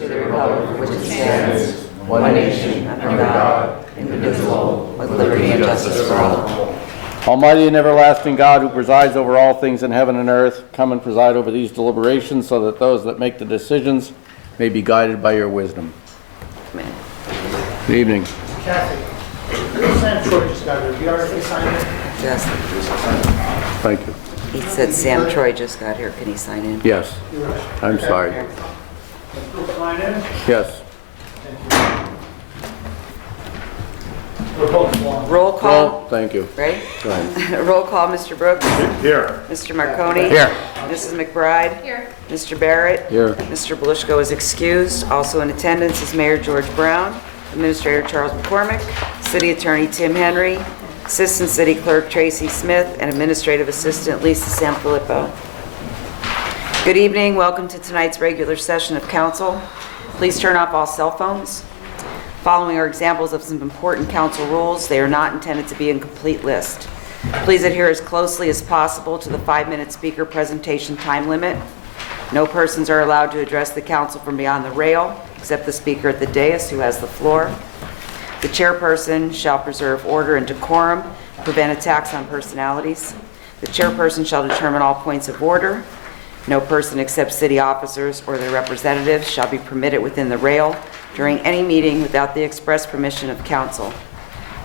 to the republic for which it stands, one nation, under God, indivisible, with liberty and justice for all. Almighty and everlasting God, who presides over all things in heaven and earth, come and preside over these deliberations so that those that make the decisions may be guided by your wisdom. Amen. Good evening. Kathy, Sam Troy just got here. Have you already signed it? Yes, Thank you. he said Sam Troy just got here. Can he sign in? Yes. I'm sorry. Sign in? Yes. We're both long. Roll call. Roll. Thank you. Ready? Go ahead. Roll call, Mr. Brooks. Here. Mr. Marconi. Here. Mrs. McBride. Here. Mr. Barrett. Here. Mr. Belushko is excused. Also in attendance is Mayor George Brown, Administrator Charles McCormick, City Attorney Tim Henry, Assistant City Clerk Tracy Smith, and Administrative Assistant Lisa Sanfilippo. Good evening. Welcome to tonight's regular session of council. Please turn off all cell phones. Following are examples of some important council rules. They are not intended to be a complete list. Please adhere as closely as possible to the 5-minute speaker presentation time limit. No persons are allowed to address the council from beyond the rail, except the speaker at the dais who has the floor. The chairperson shall preserve order and decorum, prevent attacks on personalities. The chairperson shall determine all points of order. No person except city officers or their representatives shall be permitted within the rail during any meeting without the express permission of council.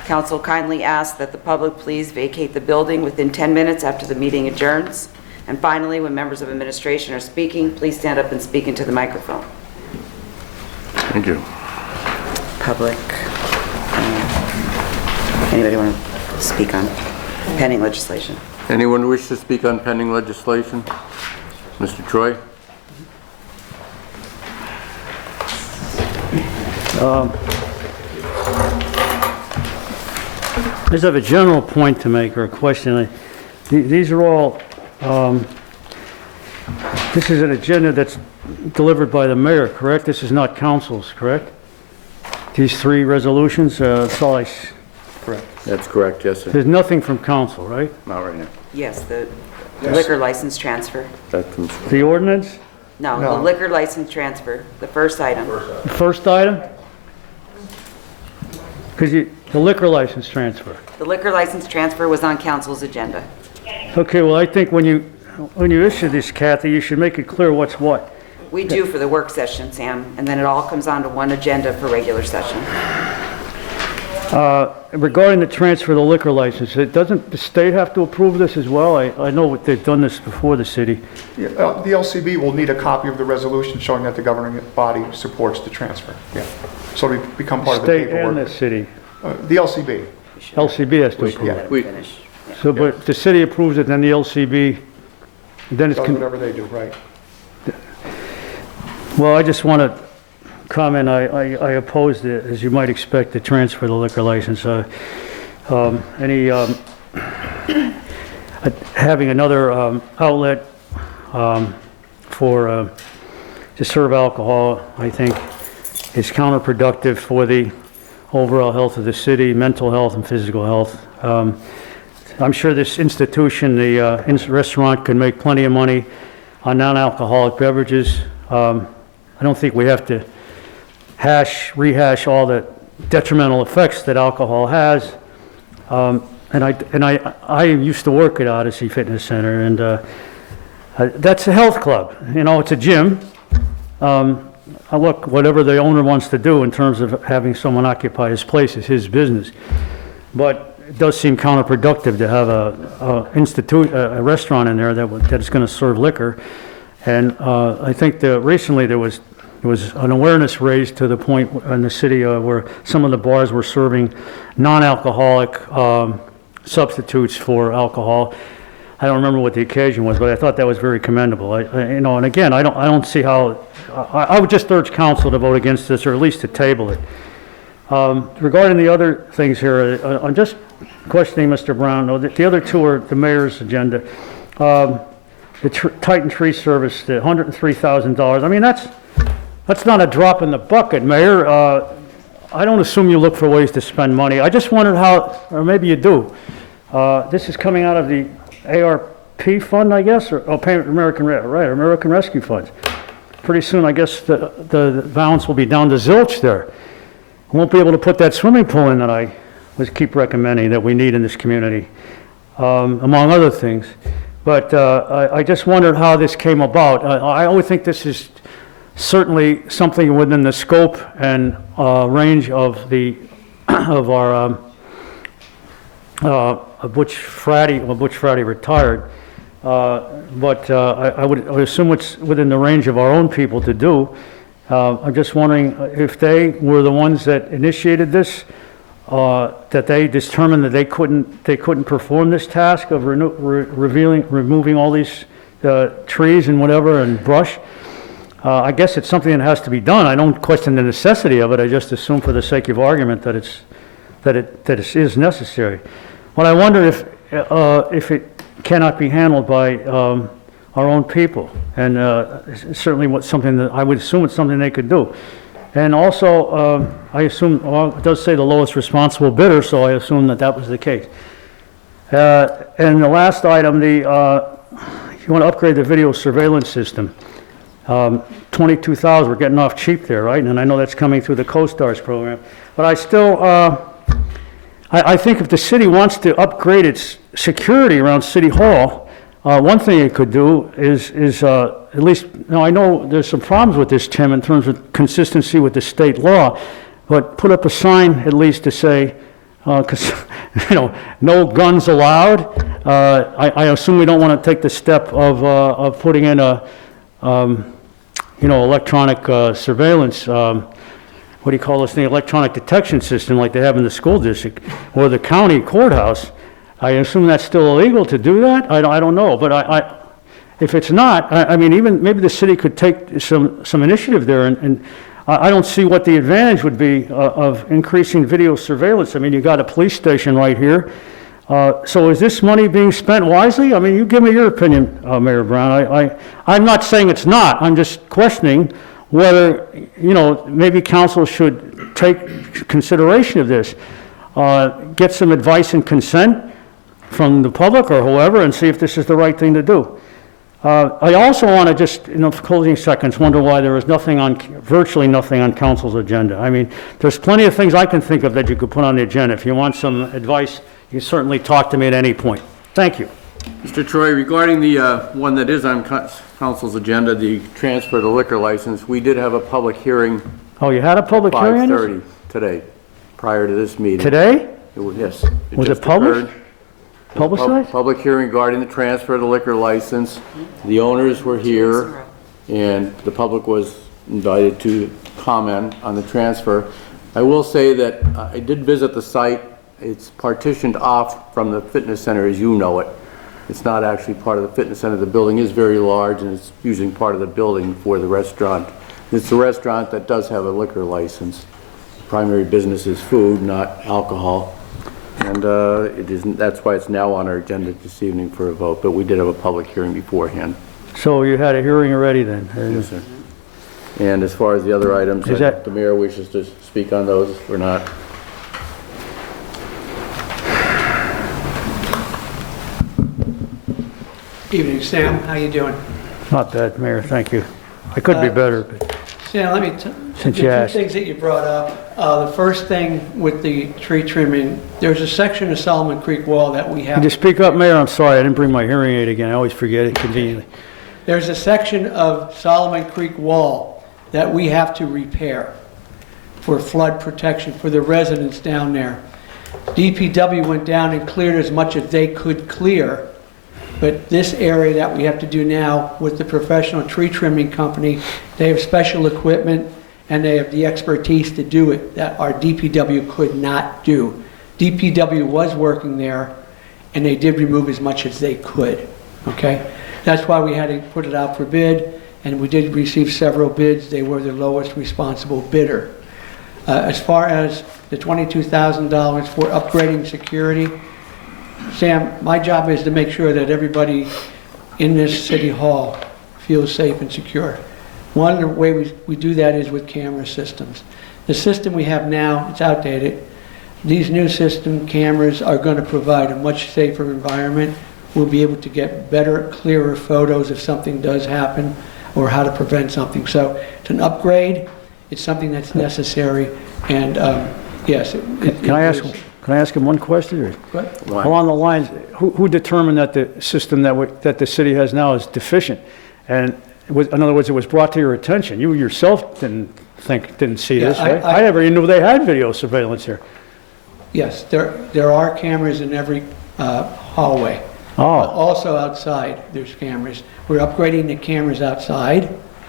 Council kindly asks that the public please vacate the building within 10 minutes after the meeting adjourns. And finally, when members of administration are speaking, please stand up and speak into the microphone. Thank you. Public. Anybody want to speak on pending legislation? Anyone wish to speak on pending legislation? Mr. Troy? I just have a general point to make or a question. These are all, this is an agenda that's delivered by the mayor, correct? This is not council's, correct? These 3 resolutions, that's all correct. That's correct, yes, sir. There's nothing from council, right? Not right now. Yes, the liquor license transfer. That comes. The ordinance, No, the liquor license transfer, the first item. the first item? Because the liquor license transfer. The liquor license transfer was on council's agenda. Okay, well, I think when you issue this, Kathy, you should make it clear what's what. We do for the work session, Sam, and then it all comes onto one agenda for regular session. Regarding the transfer of the liquor license, doesn't the state have to approve this as well? I know they've done this before the city. Yeah, the LCB will need a copy of the resolution showing that the governing body supports the transfer. Yeah. So we become part of the State and paperwork. the city. The LCB. LCB has to approve Yeah. it. Finish. So, but the city approves it, then the LCB, then it's, Does whatever they do, right? well, I just want to comment, I opposed it, as you might expect, the transfer of the liquor license. Having another outlet for, to serve alcohol, I think, is counterproductive for the overall health of the city, mental health and physical health. I'm sure this institution, the restaurant, can make plenty of money on non-alcoholic beverages. I don't think we have to rehash all the detrimental effects that alcohol has. And I used to work at Odyssey Fitness Center, and that's a health club. You know, it's a gym. Look, whatever the owner wants to do in terms of having someone occupy his place is his business. But it does seem counterproductive to have a restaurant in there that is going to serve liquor. And I think that recently there was an awareness raised to the point in the city where some of the bars were serving non-alcoholic substitutes for alcohol. I don't remember what the occasion was, but I thought that was very commendable. You know, and again, I don't see how. I would just urge council to vote against this, or at least to table it. Regarding the other things here, I'm just questioning Mr. Brown. No, the other 2 are the mayor's agenda. The Titan Tree Service, the $103,000. I mean, that's not a drop in the bucket, Mayor. I don't assume you look for ways to spend money. I just wondered how, or maybe you do. This is coming out of the ARP fund, I guess, or American Rescue Funds. pretty soon, I guess, the balance will be down to zilch there. I won't be able to put that swimming pool in that I keep recommending that we need in this community, among other things. But I just wondered how this came about. I always think this is certainly something within the scope and range of of our Butch Frady retired. But I would assume it's within the range of our own people to do. I'm just wondering if they were the ones that initiated this, that they determined that they couldn't perform this task of removing all these trees and whatever and brush. I guess it's something that has to be done. I don't question the necessity of it. I just assume for the sake of argument that it is necessary. But I wonder if it cannot be handled by our own people, and certainly something that I would assume it's something they could do. And also, I assume, well, it does say the lowest responsible bidder, so I assume that was the case. And the last item, if you want to upgrade the video surveillance system, $22,000, we're getting off cheap there, right? And I know that's coming through the CoStars program. But I still, I think if the city wants to upgrade its security around City Hall, one thing it could do is at least, I know there's some problems with this, Tim, in terms of consistency with the state law, but put up a sign at least to say, because, no guns allowed. I assume we don't want to take the step of putting in electronic surveillance, what do you call this thing, electronic detection system like they have in the school district or the county courthouse. I assume that's still illegal to do that? I don't know, but if it's not, I mean, even maybe the city could take some initiative there, and I don't see what the advantage would be of increasing video surveillance. I mean, you got a police station right here. So is this money being spent wisely? I mean, you give me your opinion, Mayor Brown. I'm not saying it's not. I'm just questioning whether, maybe council should take consideration of this, get some advice and consent from the public or whoever, and see if this is the right thing to do. I also want to just, for closing seconds, wonder why there is virtually nothing on council's agenda. I mean, there's plenty of things I can think of that you could put on the agenda. If you want some advice, you can certainly talk to me at any point. Thank you. Mr. Troy, regarding the one that is on council's agenda, the transfer of the liquor license, we did have a public hearing. Oh, you had a public hearing on this? 5:30 today, prior to this meeting. Today? Yes. Was it published? Publicized? Public hearing regarding the transfer of the liquor license. The owners were here, and the public was invited to comment on the transfer. I will say that I did visit the site. It's partitioned off from the fitness center as you know it. It's not actually part of the fitness center. The building is very large, and it's using part of the building for the restaurant. It's a restaurant that does have a liquor license. Primary business is food, not alcohol. And that's why it's now on our agenda this evening for a vote, but we did have a public hearing beforehand. So you had a hearing already then? Yes, sir. And as far as the other items, Is the mayor wishes to speak on those or not. Evening, Sam. How you doing? Not bad, Mayor, thank you. I could be better, but Sam, let me Since the you two asked. things that you brought up. The first thing with the tree trimming, there's a section of Solomon Creek wall that we have. could you speak up, Mayor? I'm sorry, I didn't bring my hearing aid again. I always forget it conveniently. There's a section of Solomon Creek wall that we have to repair for flood protection for the residents down there. DPW went down and cleared as much as they could clear. But this area that we have to do now with the professional tree trimming company, they have special equipment and they have the expertise to do it that our DPW could not do. DPW was working there and they did remove as much as they could, okay? That's why we had to put it out for bid, and we did receive several bids. They were the lowest responsible bidder. As far as the $22,000 for upgrading security, Sam, my job is to make sure that everybody in this city hall feels safe and secure. One of the ways we do that is with camera systems. The system we have now, it's outdated. These new system cameras are going to provide a much safer environment. We'll be able to get better, clearer photos if something does happen. or how to prevent something. So it's an upgrade, it's something that's necessary, and yes. Can I ask him one question? Or- What? Along the lines, who determined that the system that the city has now is deficient? And in other words, it was brought to your attention. You yourself didn't see Yeah, this, right? I- I never even knew they had video surveillance here. Yes, there are cameras in every hallway. Oh, Also outside, there's cameras. We're upgrading the cameras outside,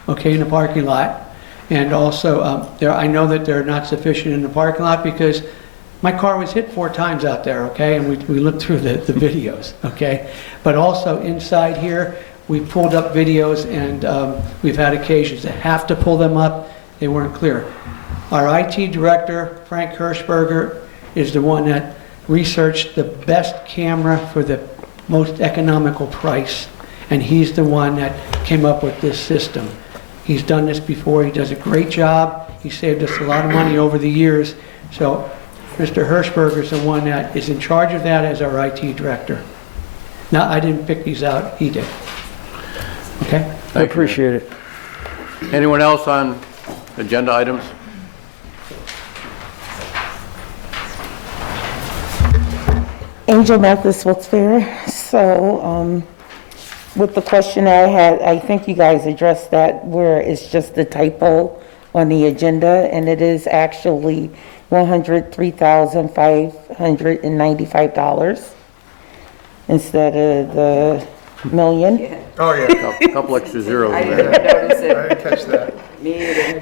okay, in the parking lot. And also, I know that they're not sufficient in the parking lot because my car was hit 4 times out there, okay? And we looked through the videos, okay? But also inside here, we pulled up videos and we've had occasions to have to pull them up. They weren't clear. Our IT director, Frank Hirschberger, is the one that researched the best camera for the most economical price. And he's the one that came up with this system. He's done this before. He does a great job. He saved us a lot of money over the years. So Mr. Hirschberger is the one that is in charge of that as our IT director. Now, I didn't pick these out. He did. Okay? I appreciate it. Anyone else on agenda items? Angel Mathis, Wilkes-Barre. So, with the question I had, I think you guys addressed that where it's just a typo on the agenda, and it is actually $103,595 instead of the million. Yeah, Oh, yeah. A couple extra zeros I in didn't there. notice I it. didn't catch that. Me either.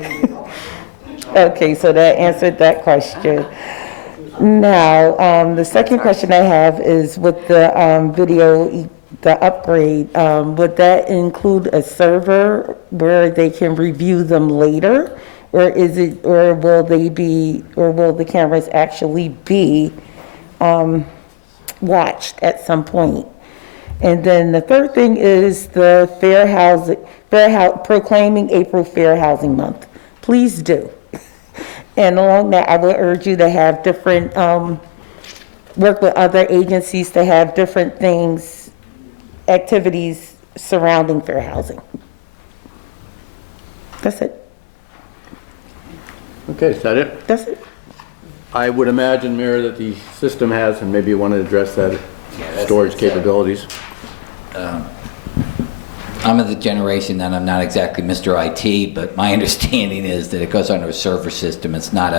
Okay, so that answered that question. Now, the second question I have is with the video, the upgrade, would that include a server where they can review them later? Or is it, or will the cameras actually be watched at some point? And then the third thing is the proclaiming April Fair Housing Month. Please do. And along that, I would urge you to have different, work with other agencies to have different things, activities surrounding fair housing. That's it. Okay, is that it? That's it. I would imagine, Mayor, that the system has, and maybe you want to address that, storage capabilities. I'm of the generation that I'm not exactly Mr. IT, but my understanding is that it goes under a server system. It's not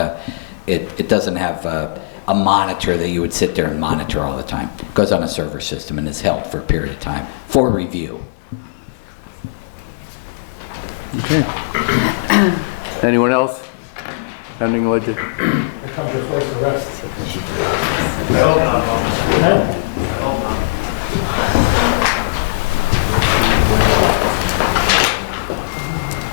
it doesn't have a monitor that you would sit there and monitor all the time. It goes on a server system and is held for a period of time for review. Okay. Anyone else? Pending legend?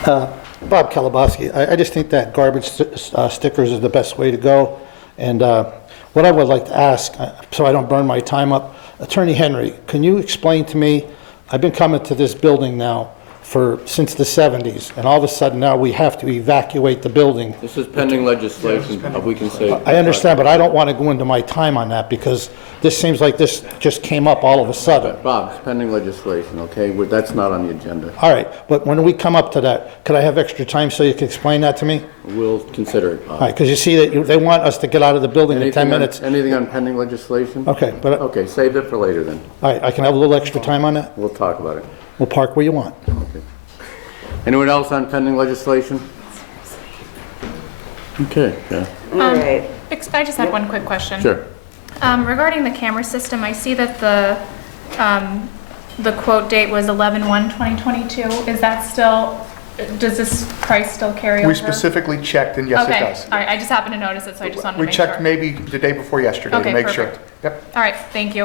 Bob Kalabowski, I just think that garbage stickers is the best way to go. And what I would like to ask, so I don't burn my time up, Attorney Henry, can you explain to me, I've been coming to this building now since the 70s, and all of a sudden now we have to evacuate the building. This is pending legislation, we can say. I understand, but I don't want to go into my time on that because this seems like this just came up all of a sudden. Bob, it's pending legislation, okay? That's not on the agenda. All right, but when we come up to that, could I have extra time so you can explain that to me? We'll consider it, Bob. All right, because you see that they want us to get out of the building in 10 minutes. Anything on pending legislation? Okay, but, all Okay, save it for later then. right, I can have a little extra time on that? We'll talk about it. We'll park where you want. Okay. Anyone else on pending legislation? Okay, yeah, All right. I just had one quick question. sure. Regarding the camera system, I see that the quote date was 11/1/2022. Is that still, does this price still carry over? We specifically checked, and yes, it Okay, does. all right, I just happened to notice it, so I just wanted to We make sure. checked maybe the day before yesterday to Okay, make sure. perfect. Yep. All right, thank you.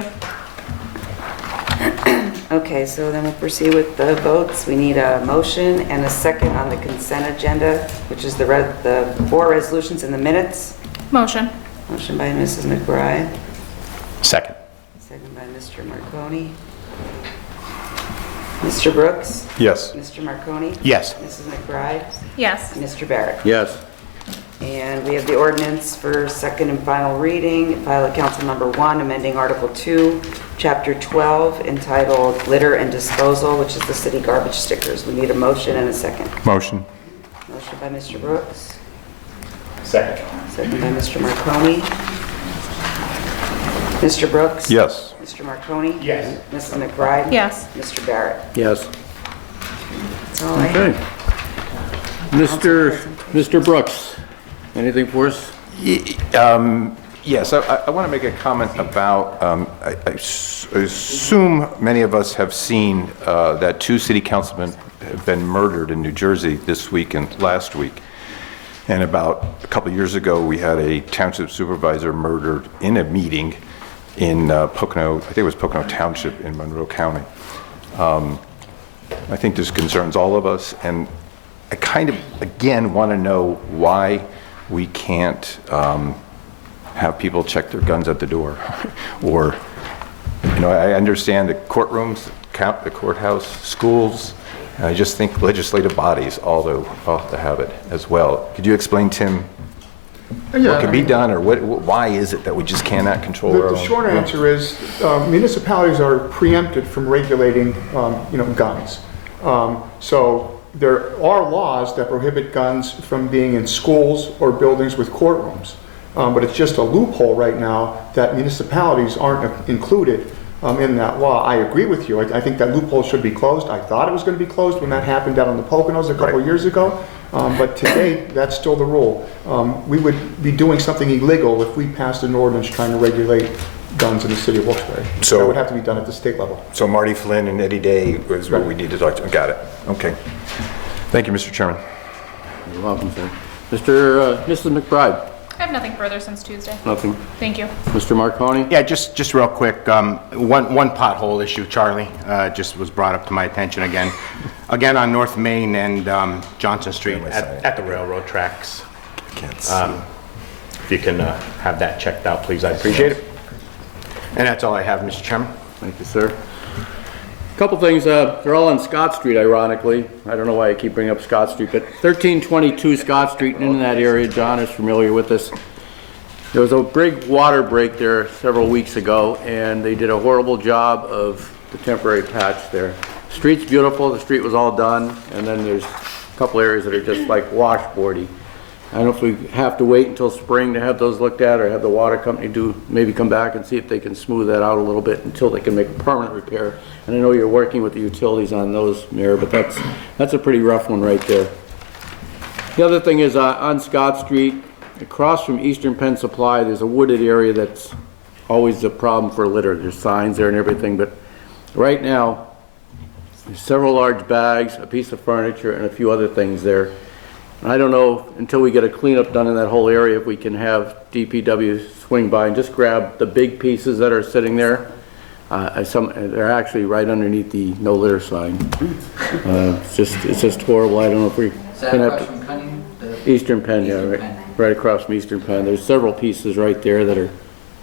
Okay, so then we'll proceed with the votes. We need a motion and a second on the consent agenda, which is the 4 resolutions in the minutes. Motion. Motion by Mrs. McBride, Second. second by Mr. Marconi. Mr. Brooks? Yes. Mr. Marconi? Yes. Mrs. McBride? Yes. Mr. Barrett? Yes. And we have the ordinance for second and final reading, Pilot Council Number 1, amending Article 2, Chapter 12, entitled Litter and Disposal, which is the city garbage stickers. We need a motion and a second. Motion. Motion by Mr. Brooks, Second. second by Mr. Marconi. Mr. Brooks? Yes. Mr. Marconi? Yes. Mrs. McBride? Yes. Mr. Barrett? Yes. That's all I have. Okay. Mr. Brooks, anything for us? Yes, I want to make a comment about, I assume many of us have seen that 2 city councilmen have been murdered in New Jersey this week and last week. And about a couple of years ago, we had a township supervisor murdered in a meeting in Pocono, I think it was Pocono Township in Monroe County. I think this concerns all of us, and I kind of, again, want to know why we can't have people check their guns at the door. Or, you know, I understand the courtrooms, the courthouse, schools, and I just think legislative bodies ought to have it as well. Could you explain, Tim, what can be done, or why is it that we just cannot control our own? The short answer is municipalities are preempted from regulating, guns. So there are laws that prohibit guns from being in schools or buildings with courtrooms. But it's just a loophole right now that municipalities aren't included in that law. I agree with you. I think that loophole should be closed. I thought it was going to be closed when that happened down in the Poconos a couple of years ago. But today, that's still the rule. We would be doing something illegal if we passed an ordinance trying to regulate guns in the city of Wilkes-Barre. So- that would have to be done at the state level. So Marty Flynn and Eddie Day is what we need to talk to. Got it. Okay. Thank you, Mr. Chairman. You're welcome, sir. Mrs. McBride? I have nothing further since Tuesday. Nothing. Thank you. Mr. Marconi? Yeah, just real quick, one pothole issue, Charlie, just was brought up to my attention again. Again, on North Main and Johnson Street at the railroad tracks. If you can have that checked out, please, I'd appreciate it. And that's all I have, Mr. Chairman. Thank you, sir. Couple things, they're all on Scott Street, ironically. I don't know why I keep bringing up Scott Street, but 1322 Scott Street, and in that area, John is familiar with this. There was a big water break there several weeks ago, and they did a horrible job of the temporary patch there. Street's beautiful, the street was all done, and then there's a couple areas that are just like washboardy. I don't know if we have to wait until spring to have those looked at, or have the water company maybe come back and see if they can smooth that out a little bit until they can make a permanent repair. And I know you're working with the utilities on those, Mayor, but that's a pretty rough one right there. The other thing is on Scott Street, across from Eastern Penn Supply, there's a wooded area that's always a problem for litter. There's signs there and everything, but right now, there's several large bags, a piece of furniture, and a few other things there. I don't know, until we get a cleanup done in that whole area, if we can have DPW swing by and just grab the big pieces that are sitting there. They're actually right underneath the no litter sign. It's just horrible. I don't know if we can have to. Cunningham? Eastern Penn, yeah, right across from Eastern Penn. There's several pieces right there that are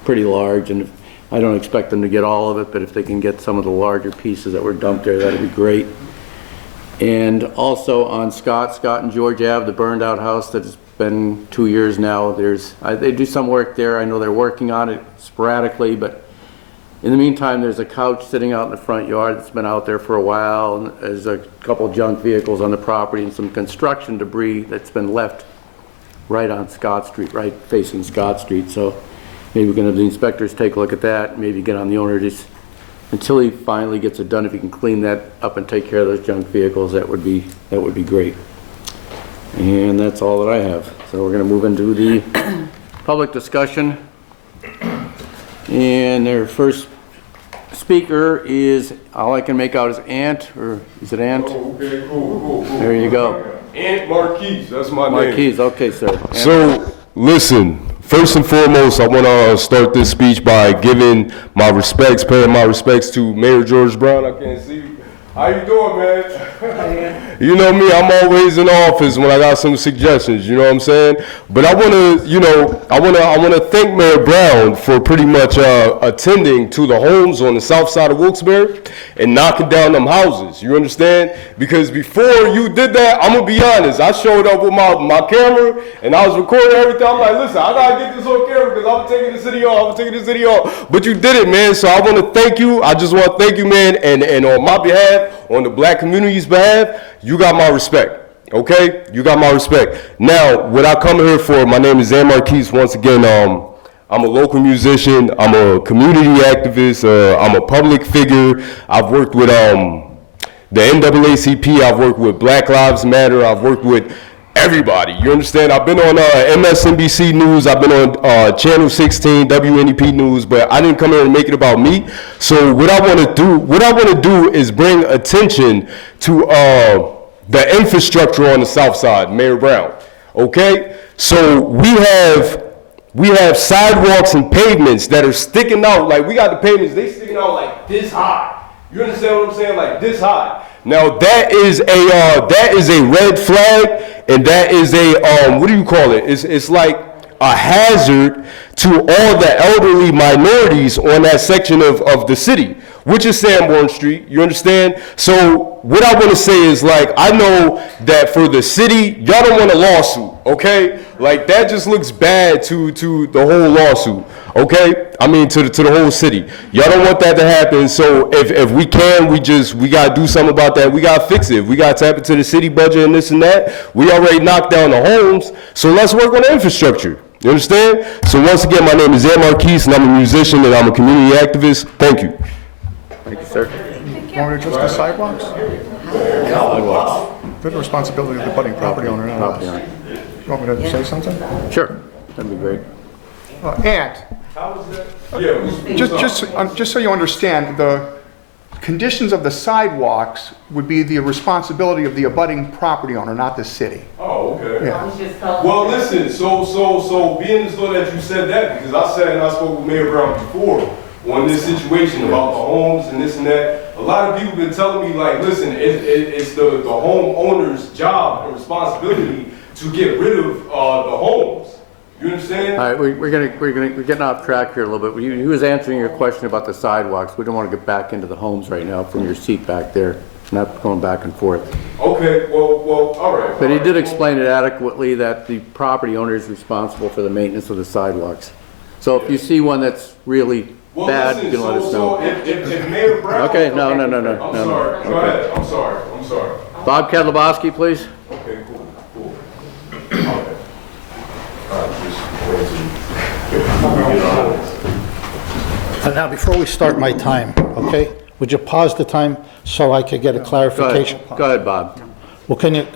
pretty large, and I don't expect them to get all of it, but if they can get some of the larger pieces that were dumped there, that'd be great. And also on Scott and George Ave, the burned out house that's been 2 years now, they do some work there. I know they're working on it sporadically, but in the meantime, there's a couch sitting out in the front yard that's been out there for a while, and there's a couple junk vehicles on the property and some construction debris that's been left right on Scott Street, right facing Scott Street. So maybe we're gonna have the inspectors take a look at that, maybe get on the owner just until he finally gets it done. If he can clean that up and take care of those junk vehicles, that would be great. And that's all that I have. So we're gonna move into the public discussion. And their first speaker is, all I can make out is Ant, or is it Ant? Oh, okay, cool. There you go. Ant Marquise, that's my name. Marquise, okay, sir. Ant. So, listen, first and foremost, I want to start this speech by giving my respects, paying my respects to Mayor George Brown. I can't see you. How you doing, man? You know me, I'm always in office when I got some suggestions, you know what I'm saying? But I want to thank Mayor Brown for pretty much attending to the homes on the south side of Wilkes-Barre and knocking down them houses, you understand? Because before you did that, I'm going to be honest, I showed up with my camera and I was recording everything. I'm like, listen, I got to get this on camera because I'm taking the city off, But you did it, man, so I want to thank you. I just want to thank you, man, and on my behalf, on the black community's behalf, you got my respect, okay? You got my respect. Now, what I come here for, my name is Zan Marquise. Once again, I'm a local musician, I'm a community activist, I'm a public figure. I've worked with the NAACP, I've worked with Black Lives Matter, I've worked with everybody, you understand? I've been on MSNBC News, I've been on Channel 16, WNEP News, but I didn't come here and make it about me. So what I want to do is bring attention to the infrastructure on the south side, Mayor Brown, okay? So we have sidewalks and pavements that are sticking out, like we got the pavements, they sticking out like this high. You understand what I'm saying? Like this high. Now that is a red flag, and that is a what do you call it? It's like a hazard to all the elderly minorities on that section of the city, which is Sanborn Street. You understand? So what I want to say is, like, I know that for the city, y'all don't want a lawsuit, okay? Like, that just looks bad to the whole lawsuit, okay? I mean, to the whole city. Y'all don't want that to happen, so if we can, we got to do something about that. We got to fix it. We got to tap into the city budget and this and that. We already knocked down the homes, so let's work on the infrastructure. You understand? So once again, my name is Zan Marquise, and I'm a musician, and I'm a community activist. Thank you. Thank you, sir. You want me to address the sidewalks? They're the responsibility of the budding property owner, not us. You want me to say something? Sure, that'd be great. Just so you understand, the conditions of the sidewalks would be the responsibility of the abutting property owner, not the city. Oh, okay. Yeah. Well, listen, so being as though that you said that, because I sat and I spoke with Mayor Brown before on this situation about the homes and this and that, a lot of people been telling me, like, listen, it's the homeowner's job and responsibility to get rid of the homes. You understand? All right, we're getting off track here a little bit. He was answering your question about the sidewalks. We don't want to get back into the homes right now from your seat back there, not going back and forth. Okay, well, all right. But he did explain it adequately that the property owner is responsible for the maintenance of the sidewalks. So if you see one that's really bad, you can let us know. So if Mayor Brown... Okay, no. I'm sorry, go ahead, I'm sorry. Bob Kedlowski, please. Okay, cool. Okay. Now, before we start my time, okay, would you pause the time so I could get a clarification? Go ahead, Bob. Well, can you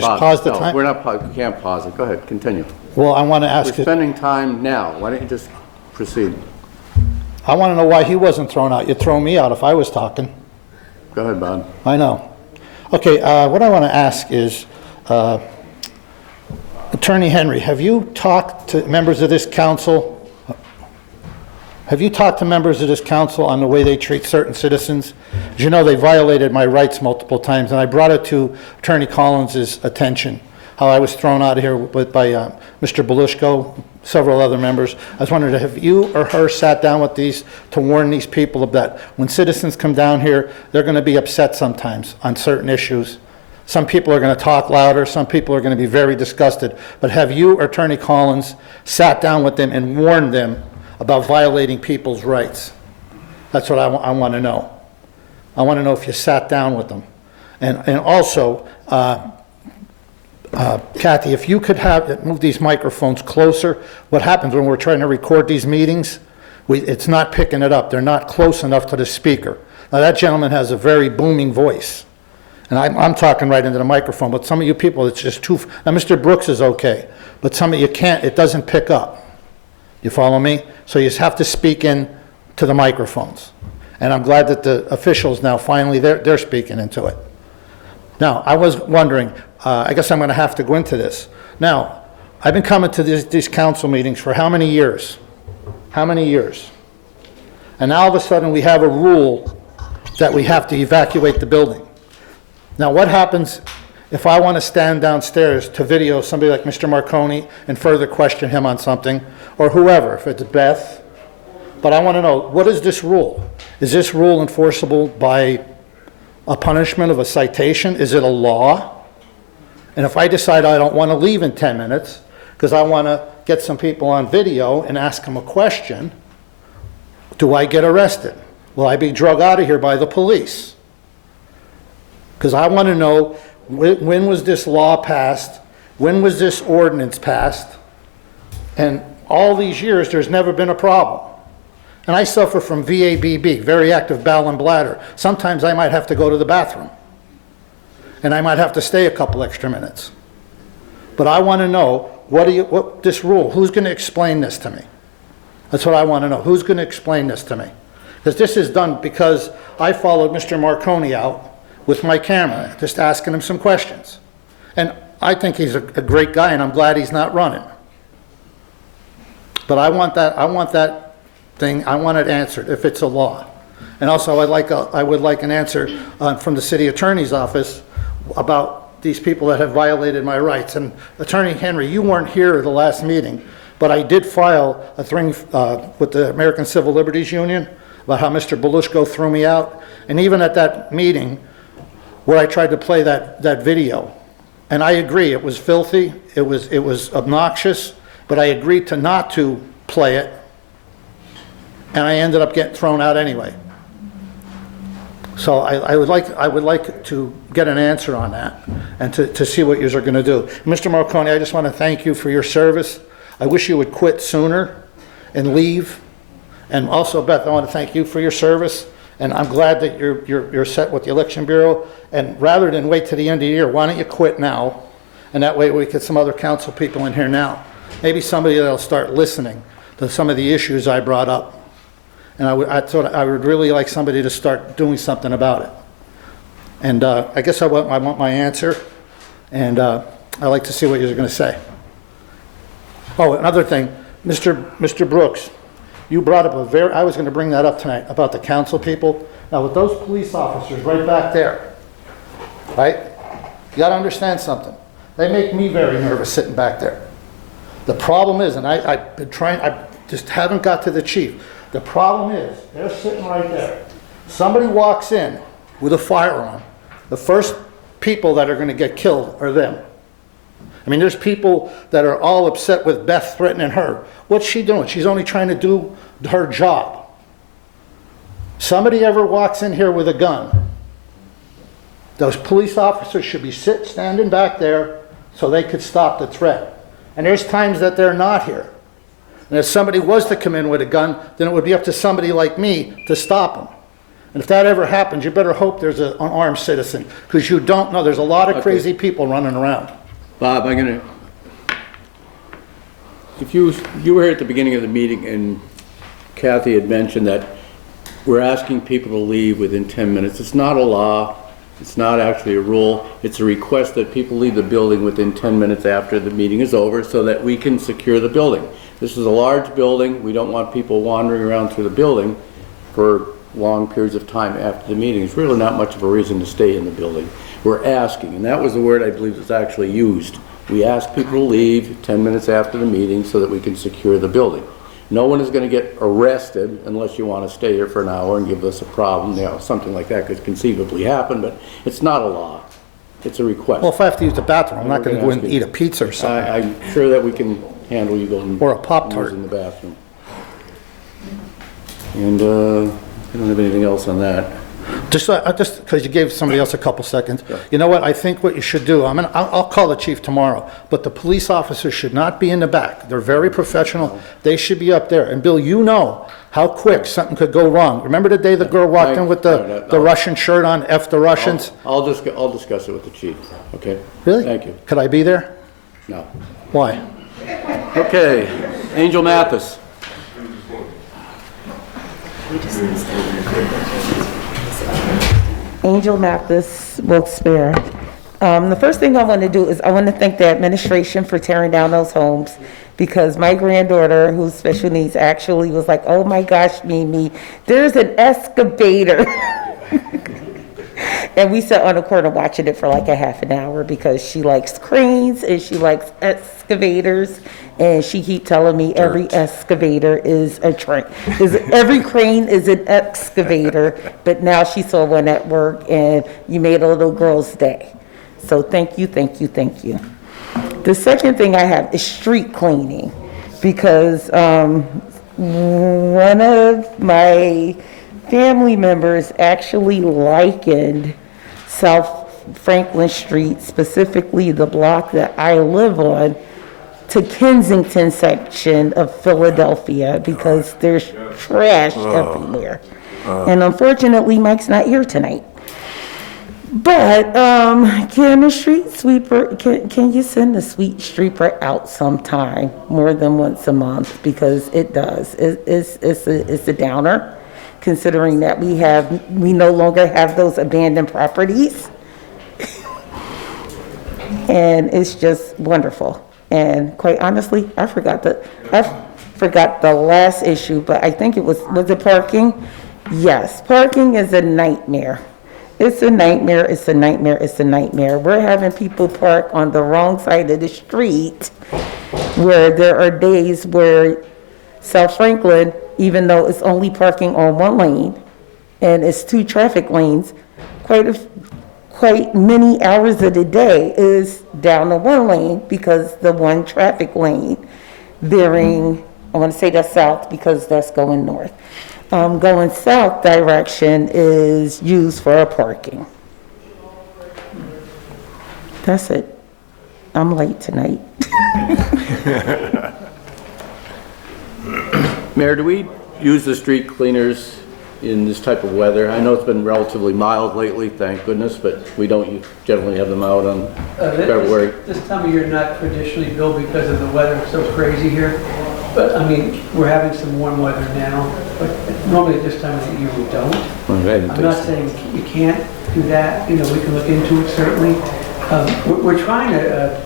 Bob, pause the no, time? we can't pause it. Go ahead, continue. Well, I want to ask We're spending time now. Why don't you just proceed? I want to know why he wasn't thrown out. You'd throw me out if I was talking. Go ahead, Bob. I know. Okay, what I want to ask is, Attorney Henry, have you talked to members of this council? Have you talked to members of this council on the way they treat certain citizens? As you know, they violated my rights multiple times, and I brought it to Attorney Collins's attention, how I was thrown out of here by Mr. Belushko, several other members. I was wondering, have you or her sat down with these to warn these people of that? When citizens come down here, they're going to be upset sometimes on certain issues. Some people are going to talk louder, some people are going to be very disgusted. But have you or Attorney Collins sat down with them and warned them about violating people's rights? That's what I want to know. I want to know if you sat down with them. And also, Kathy, if you could move these microphones closer. What happens when we're trying to record these meetings, it's not picking it up. They're not close enough to the speaker. Now, that gentleman has a very booming voice. And I'm talking right into the microphone, but some of you people, it's just too... Now, Mr. Brooks is okay, but some of you can't, it doesn't pick up. You follow me? So you just have to speak in to the microphones. And I'm glad that the officials now, finally, they're speaking into it. Now, I was wondering, I guess I'm going to have to go into this. Now, I've been coming to these council meetings for how many years? How many years? And now all of a sudden we have a rule that we have to evacuate the building. Now, what happens if I want to stand downstairs to video somebody like Mr. Marconi and further question him on something, or whoever, if it's Beth? But I want to know, what is this rule? Is this rule enforceable by a punishment of a citation? Is it a law? And if I decide I don't want to leave in 10 minutes because I want to get some people on video and ask them a question, do I get arrested? Will I be drug out of here by the police? Because I want to know, when was this law passed? When was this ordinance passed? And all these years, there's never been a problem. And I suffer from VABB, very active bowel and bladder. Sometimes I might have to go to the bathroom. And I might have to stay a couple extra minutes. But I want to know, what this rule, who's going to explain this to me? That's what I want to know. Who's going to explain this to me? Because this is done because I followed Mr. Marconi out with my camera, just asking him some questions. And I think he's a great guy, and I'm glad he's not running. But I want that thing, I want it answered, if it's a law. And also, I would like an answer from the city attorney's office about these people that have violated my rights. And Attorney Henry, you weren't here at the last meeting, but I did file a thing with the American Civil Liberties Union about how Mr. Belushko threw me out. And even at that meeting where I tried to play that video, and I agree, it was filthy, it was obnoxious, but I agreed to not to play it, and I ended up getting thrown out anyway. So I would like to get an answer on that and to see what you're going to do. Mr. Marconi, I just want to thank you for your service. I wish you would quit sooner and leave. And also, Beth, I want to thank you for your service. And I'm glad that you're set with the Election Bureau. And rather than wait to the end of the year, why don't you quit now? And that way we get some other council people in here now. Maybe somebody that'll start listening to some of the issues I brought up. And I would really like somebody to start doing something about it. And I guess I want my answer, and I'd like to see what you're going to say. Oh, another thing, Mr. Brooks, you brought up I was going to bring that up tonight about the council people. Now, with those police officers right back there, right, you got to understand something. They make me very nervous sitting back there. The problem is, and I've been trying, I just haven't got to the chief. The problem is, they're sitting right there. Somebody walks in with a firearm. The first people that are going to get killed are them. I mean, there's people that are all upset with Beth threatening her. What's she doing? She's only trying to do her job. Somebody ever walks in here with a gun, those police officers should be standing back there so they could stop the threat. And there's times that they're not here. And if somebody was to come in with a gun, then it would be up to somebody like me to stop them. And if that ever happens, you better hope there's an armed citizen, because you don't know. There's a lot of crazy people running around. Bob, if you were here at the beginning of the meeting and Kathy had mentioned that we're asking people to leave within 10 minutes. It's not a law. It's not actually a rule. It's a request that people leave the building within 10 minutes after the meeting is over so that we can secure the building. This is a large building. We don't want people wandering around through the building for long periods of time after the meeting. It's really not much of a reason to stay in the building. We're asking, and that was the word I believe was actually used. We ask people to leave 10 minutes after the meeting so that we can secure the building. No one is going to get arrested unless you want to stay here for an hour and give us a problem. You know, something like that could conceivably happen, but it's not a law. It's a request. Well, if I have to use the bathroom, I'm not going to go in and eat a pizza or something. I'm sure that we can handle you going or a Pop-Tart in the bathroom. And I don't have anything else on that. Just because you gave somebody else a couple seconds. Yeah. You know what? I think what you should do, I'll call the chief tomorrow, but the police officers should not be in the back. They're very professional. They should be up there. And Bill, you know how quick something could go wrong. Remember the day the girl walked in with the Russian shirt on, F the Russians? I'll discuss it with the chief, okay? Really? Thank you. Could I be there? No. Why? Okay, Angel Mathis. Angel Mathis, Wilkes-Barre. The first thing I want to do is I want to thank the administration for tearing down those homes, because my granddaughter, who's special needs, actually was like, oh my gosh, Mimi, there's an excavator And we sat on the corner watching it for like a half an hour because she likes cranes and she likes excavators. And she keep telling me every excavator is a train. Every crane is an excavator. But now she saw one at work and you made a little girl's day. So thank you, thank you, thank you. The second thing I have is street cleaning. Because one of my family members actually likened South Franklin Street, specifically the block that I live on, to Kensington section of Philadelphia because there's trash everywhere. And unfortunately, Mike's not here tonight. But can the street sweeper, can you send the street sweeper out sometime, more than once a month? Because it does. It's a downer, considering that we no longer have those abandoned properties. And it's just wonderful. And quite honestly, I forgot the last issue, but I think was it parking? Yes, parking is a nightmare. It's a nightmare, it's a nightmare, it's a nightmare. We're having people park on the wrong side of the street where there are days where South Franklin, even though it's only parking on one lane and it's 2 traffic lanes, quite many hours of the day is down to 1 lane because the 1 traffic lane veering, I want to say that's south because that's going north. Going south direction is used for parking. That's it. I'm late tonight. Mayor, do we use the street cleaners in this type of weather? I know it's been relatively mild lately, thank goodness, but we don't generally have them out on February. This time of year, not traditionally, Bill, because of the weather so crazy here. But, I mean, we're having some warm weather now, but normally at this time of the year, we don't. I'm not saying you can't do that. You know, we can look into it, certainly. We're trying to,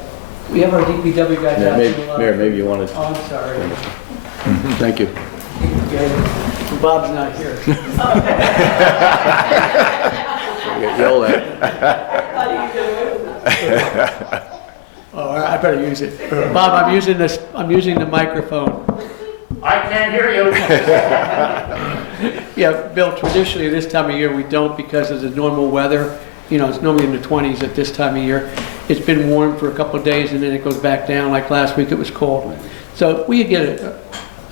we have our DPW guys out. Mayor, maybe you want to... Oh, I'm sorry. Thank you. Yeah, Bob's not here. Get yelled at. Oh, I better use it. Bob, I'm using the microphone. I can't hear you. Yeah, Bill, traditionally this time of year we don't because of the normal weather. You know, it's normally in the 20s at this time of year. It's been warm for a couple of days and then it goes back down. Like last week it was cold. So we get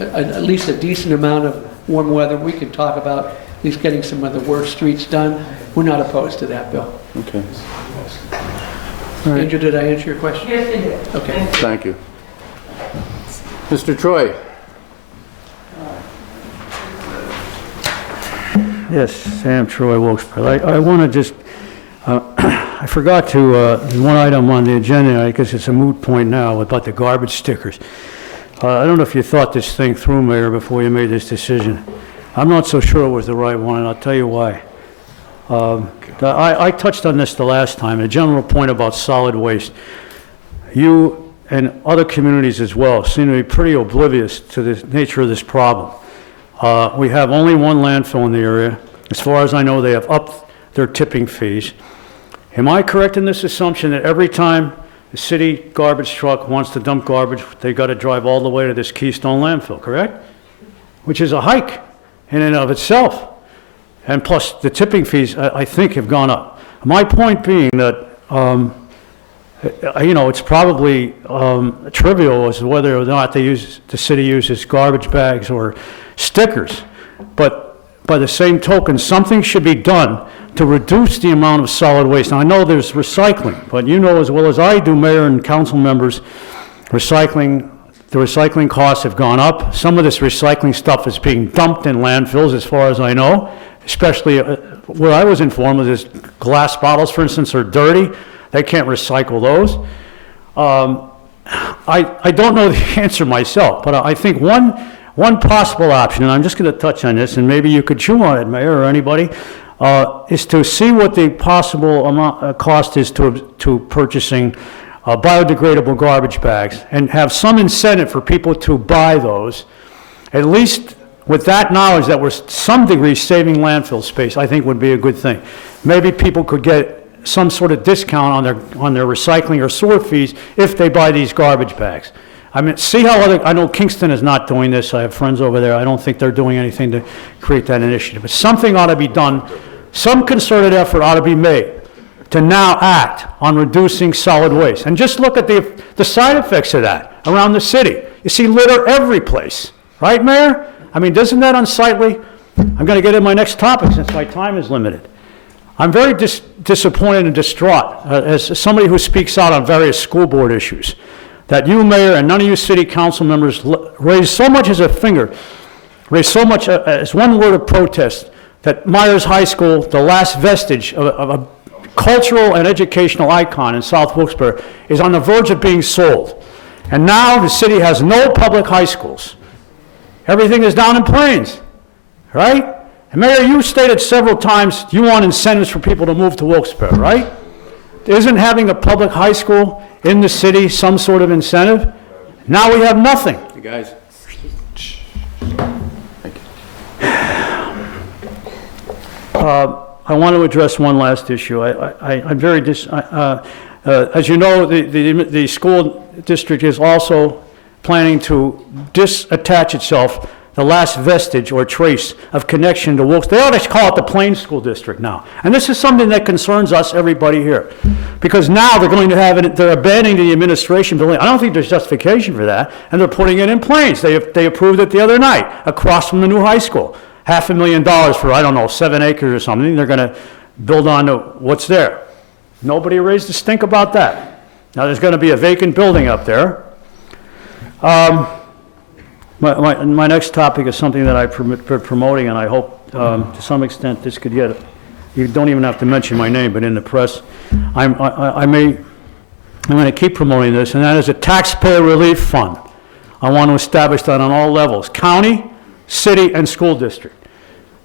at least a decent amount of warm weather. We can talk about at least getting some of the worst streets done. We're not opposed to that, Bill. Okay. Andrew, did I answer your question? Yes, it did. Okay. Thank you. Mr. Troy? Yes, Sam Troy, Wilkes-Barre. I want to just, I forgot to, one item on the agenda, I guess it's a moot point now, about the garbage stickers. I don't know if you thought this thing through, Mayor, before you made this decision. I'm not so sure it was the right one, and I'll tell you why. I touched on this the last time, a general point about solid waste. You and other communities as well seem to be pretty oblivious to the nature of this problem. We have only 1 landfill in the area. As far as I know, they have upped their tipping fees. Am I correct in this assumption that every time the city garbage truck wants to dump garbage, they got to drive all the way to this Keystone landfill, correct? Which is a hike in and of itself. And plus, the tipping fees, I think, have gone up. My point being that, you know, it's probably trivial as to whether or not the city uses garbage bags or stickers. But by the same token, something should be done to reduce the amount of solid waste. Now, I know there's recycling, but you know as well as I do, Mayor and council members, the recycling costs have gone up. Some of this recycling stuff is being dumped in landfills, as far as I know, especially where I was informed of this glass bottles, for instance, are dirty. They can't recycle those. I don't know the answer myself, but I think one possible option, and I'm just going to touch on this, and maybe you could chew on it, Mayor, or anybody, is to see what the possible cost is to purchasing biodegradable garbage bags and have some incentive for people to buy those, at least with that knowledge that we're to some degree saving landfill space, I think would be a good thing. Maybe people could get some sort of discount on their recycling or sewer fees if they buy these garbage bags. I mean, see how I know Kingston is not doing this. I have friends over there. I don't think they're doing anything to create that initiative. But something ought to be done. Some concerted effort ought to be made to now act on reducing solid waste. And just look at the side effects of that around the city. You see litter every place, right, Mayor? I mean, isn't that unsightly? I'm going to get in my next topic since my time is limited. I'm very disappointed and distraught as somebody who speaks out on various school board issues, that you, Mayor, and none of you city council members raised so much as a finger, raised so much as one word of protest that Myers High School, the last vestige of a cultural and educational icon in South Wilkes-Barre, is on the verge of being sold. And now the city has no public high schools. Everything is down in Plains, right? And Mayor, you stated several times you want incentives for people to move to Wilkes-Barre, right? Isn't having a public high school in the city some sort of incentive? Now we have nothing. You guys. I want to address one last issue. I'm very as you know, the school district is also planning to disattach itself, the last vestige or trace of connection to Wilkes. They ought to call it the Plains School District now. And this is something that concerns us, everybody here. Because now they're going to have it, they're abandoning the administration building. I don't think there's justification for that. And they're putting it in Plains. They approved it the other night, across from the new high school. $500,000 for, I don't know, 7 acres or something. They're going to build on to what's there. Nobody raised a stink about that. Now there's going to be a vacant building up there. My next topic is something that I've been promoting, and I hope to some extent this could get, you don't even have to mention my name, but in the press, I'm going to keep promoting this, and that is a taxpayer relief fund. I want to establish that on all levels, county, city, and school district,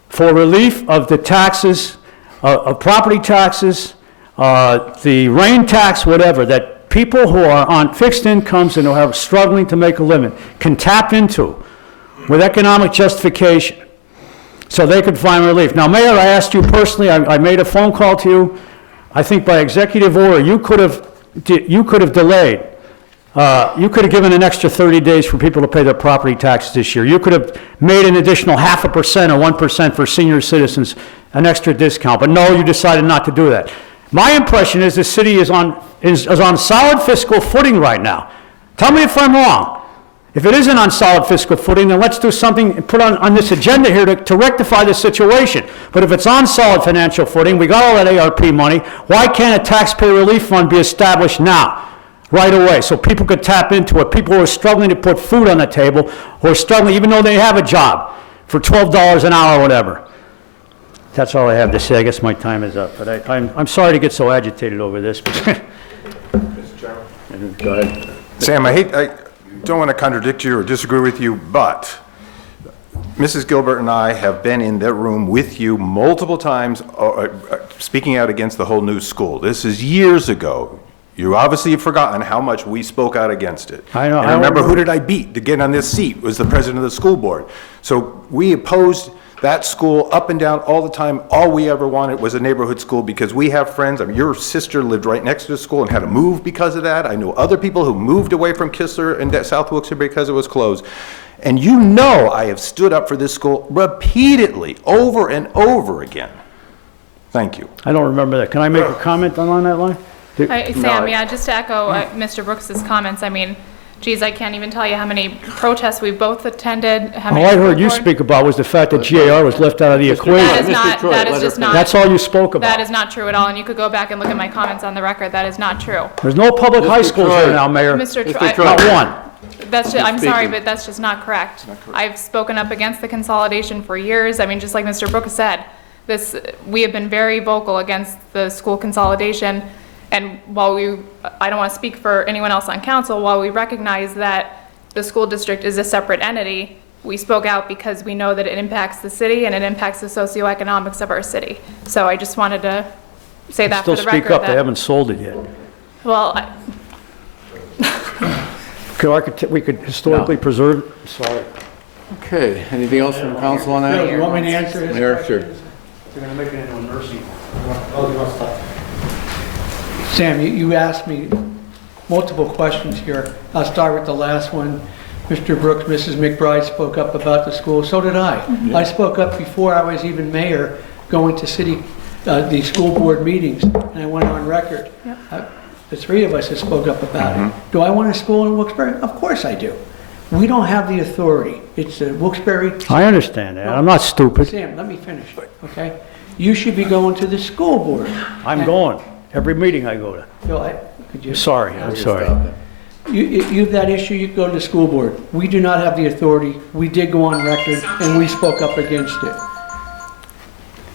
for relief of the taxes, of property taxes, the rain tax, whatever, that people who are on fixed incomes and who are struggling to make a living can tap into with economic justification so they could find relief. Now, Mayor, I asked you personally, I made a phone call to you. I think by executive order, you could have delayed. You could have given an extra 30 days for people to pay their property taxes this year. You could have made an additional 0.5% or 1% for senior citizens, an extra discount. But no, you decided not to do that. My impression is the city is on solid fiscal footing right now. Tell me if I'm wrong. If it isn't on solid fiscal footing, then let's do something, put on this agenda here to rectify the situation. But if it's on solid financial footing, we got all that ARP money, why can't a taxpayer relief fund be established now, right away, so people could tap into it? People who are struggling to put food on the table, who are struggling even though they have a job for $12 an hour or whatever. That's all I have to say. I guess my time is up, but I'm sorry to get so agitated over this. Mr. Chairman. Go ahead. Sam, I don't want to contradict you or disagree with you, but Mrs. Gilbert and I have been in that room with you multiple times speaking out against the whole new school. This is years ago. You obviously have forgotten how much we spoke out against it. I know. And I remember who did I beat to get on this seat? It was the president of the school board. So we opposed that school up and down all the time. All we ever wanted was a neighborhood school because we have friends. I mean, your sister lived right next to the school and had to move because of that. I know other people who moved away from Kistler and South Wilkes-Barre because it was closed. And you know I have stood up for this school repeatedly, over and over again. Thank you. I don't remember that. Can I make a comment along that line? Sam, yeah, just to echo Mr. Brooks's comments, I mean, geez, I can't even tell you how many protests we both attended. All I heard you speak about was the fact that GAR was left out of the equation. That is just not. That's all you spoke about. That is not true at all, and you could go back and look at my comments on the record. That is not true. There's no public high schools there now, Mayor. Mr. Not one. That's just, I'm sorry, but that's just not correct. I've spoken up against the consolidation for years. I mean, just like Mr. Brooks said, we have been very vocal against the school consolidation. And while I don't want to speak for anyone else on council, while we recognize that the school district is a separate entity, we spoke out because we know that it impacts the city and it impacts the socioeconomics of our city. So I just wanted to say that for the record. Still speak up, they haven't sold it yet. Well, we could historically preserve, sorry. Okay, anything else from council on that? Bill, you want me to answer this? Mayor, sure. They're gonna make it into a nursing home. Sam, you asked me multiple questions here. I'll start with the last one. Mr. Brooks, Mrs. McBride spoke up about the school, so did I. I spoke up before I was even mayor, going to the school board meetings, and I went on record. The three of us have spoke up about it. Do I want a school in Wilkes-Barre? Of course I do. We don't have the authority. It's the Wilkes-Barre. I understand that. I'm not stupid. Sam, let me finish, okay? You should be going to the school board. I'm going. Every meeting I go to. Bill, could you? Sorry, I'm sorry. You have that issue, you go to the school board. We do not have the authority. We did go on record, and we spoke up against it.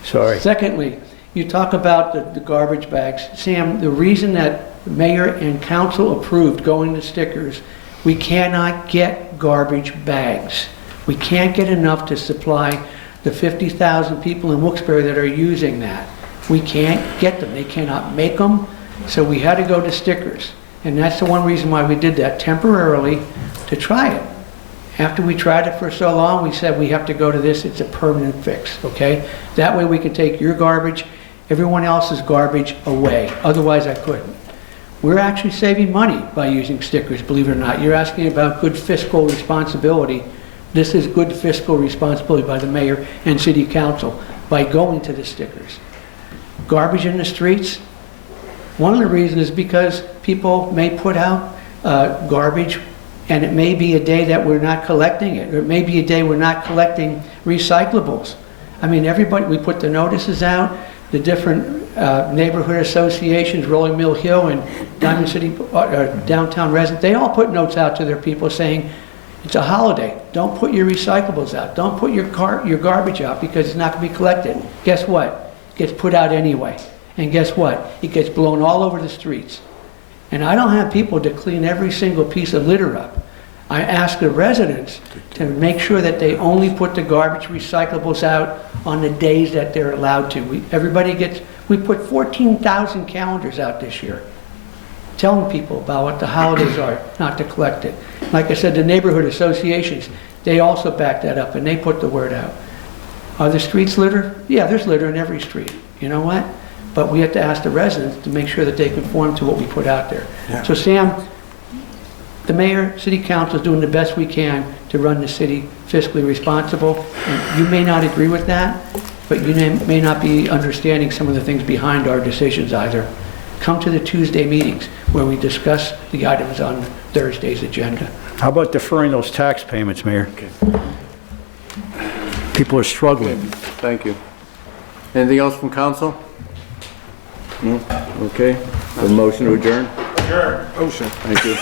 Sorry. Secondly, you talk about the garbage bags. Sam, the reason that the mayor and council approved going to stickers, we cannot get garbage bags. We can't get enough to supply the 50,000 people in Wilkes-Barre that are using that. We can't get them. They cannot make them, so we had to go to stickers. And that's the one reason why we did that temporarily, to try it. After we tried it for so long, we said we have to go to this. It's a permanent fix, okay? That way we can take your garbage, everyone else's garbage away. Otherwise, I couldn't. We're actually saving money by using stickers, believe it or not. You're asking about good fiscal responsibility. This is good fiscal responsibility by the mayor and city council by going to the stickers. Garbage in the streets, one of the reasons is because people may put out garbage, and it may be a day that we're not collecting it, or it may be a day we're not collecting recyclables. I mean, everybody, we put the notices out, the different neighborhood associations, Rolling Mill Hill and Diamond City Downtown Residents, they all put notes out to their people saying, it's a holiday, don't put your recyclables out, don't put your garbage out because it's not going to be collected. Guess what? It gets put out anyway. And guess what? It gets blown all over the streets. And I don't have people to clean every single piece of litter up. I ask the residents to make sure that they only put the garbage recyclables out on the days that they're allowed to. We put 14,000 calendars out this year, telling people about what the holidays are, not to collect it. Like I said, the neighborhood associations, they also back that up and they put the word out. Are the streets litter? Yeah, there's litter in every street. You know what? But we have to ask the residents to make sure that they conform to what we put out there. Yeah. So Sam, the mayor, city council is doing the best we can to run the city fiscally responsible. And you may not agree with that, but you may not be understanding some of the things behind our decisions either. Come to the Tuesday meetings where we discuss the items on Thursday's agenda. How about deferring those tax payments, Mayor? Okay. People are struggling. Thank you. Anything else from council? No? Okay. A motion to adjourn? Sure. Motion. Thank you.